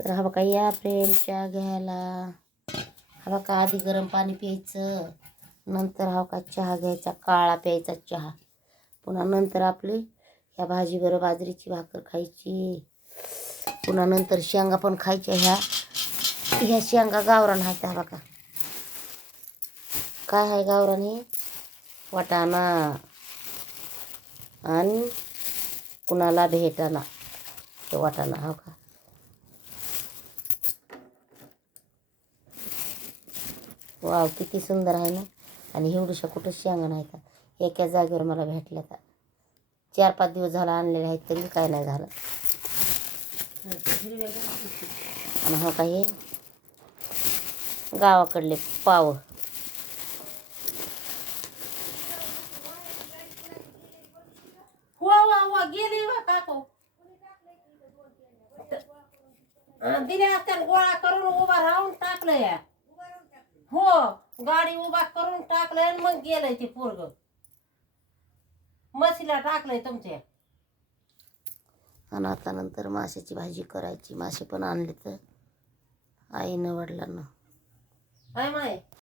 तर हा बघा या फ्रेंड चहा घ्यायला. हा बघा आधी गरम पाणी प्यायचं, नंतर हा का चहा घ्यायचा, काळा प्यायचा चहा. पुन्हा नंतर आपली ह्या भाजीबरोबर बाजरीची भाकर खायची. पुन्हा नंतर शेंगा पण खायच्या. ह्या शेंगा गावरान आहेत. हा बघा काय आहे गावरान, हे वाटाणा आणि कुणाला भेटाना ते वाटाणा. हो का वाव किती सुंदर आहे ना. आणि एवढ्याशा कुठं शेंगा नाही का, एका जागेवर मला भेटल्या. का 4-5 दिवस झाला आणलेले आहेत तरी काय नाही झालं. आणि हो का हे गावाकडले पाव. गेली काको दिले असत्या गोळा करून उभा राहून टाकलं या. हो गाडी उभा करून टाकलंय आणि मग गेलंय ते पोरग म्हशीला टाकलंय तुमच्या. आणि आता नंतर माशाची भाजी करायची. मासे पण आणले तर आईनं वडिलांना. काय माय